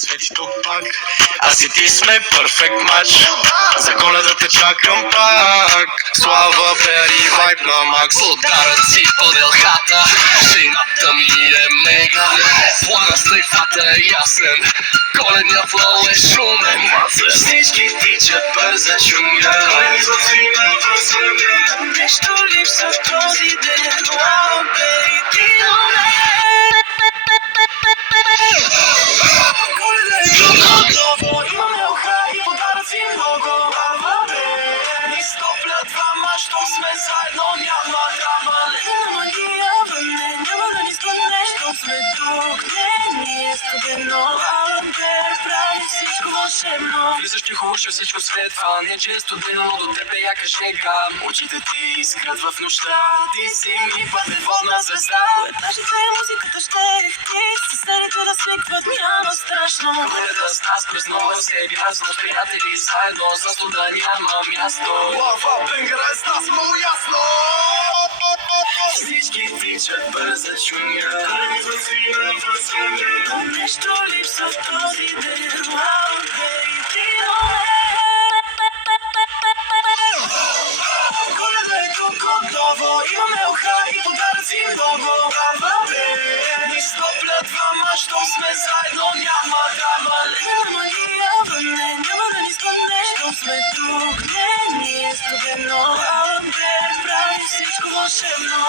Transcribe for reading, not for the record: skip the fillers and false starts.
свети тук пак. Аз и ти сме перфект матч. За Коледа те чакам пак. Слава, бери, вайб на макс. Ударъци по делхата. Жената ми е мега. Плана с лихвата е ясен. Коледния флоу е шумен. Всички тичат бърза чуня. Нещо липсва в този ден. Wow, baby, Коледа е тук отново. Имаме уха и подаръци много. Ни стоплят двама, щом сме заедно. Няма драма. Ледена магия вън мен. Няма да ни спъне, щом сме тук. Не е студено. Амбер прави всичко вълшебно. Влизаш тихо, уша всичко светва. Не че е студено, но до тебе яка жега. Очите ти искрят в нощта. Ти си ми пътеводна звезда. Етажите и музиката ще лехти. Съседите разсвикват, няма страшно. Коледа с нас през нова се е грязно. С приятели заедно, за студа няма място. Лава, бенгара е с нас много ясно. Всички тичат бърза чуня. Но нещо липсва в този ден. Wow, baby, Коледа е тук отново. Имаме уха и подаръци много. Ни стоплят двама, щом сме заедно. Няма драма. ледена магия вън мен. Няма да ни спъне, щом сме тук. Не е студено. Амбер прави всичко вълшебно.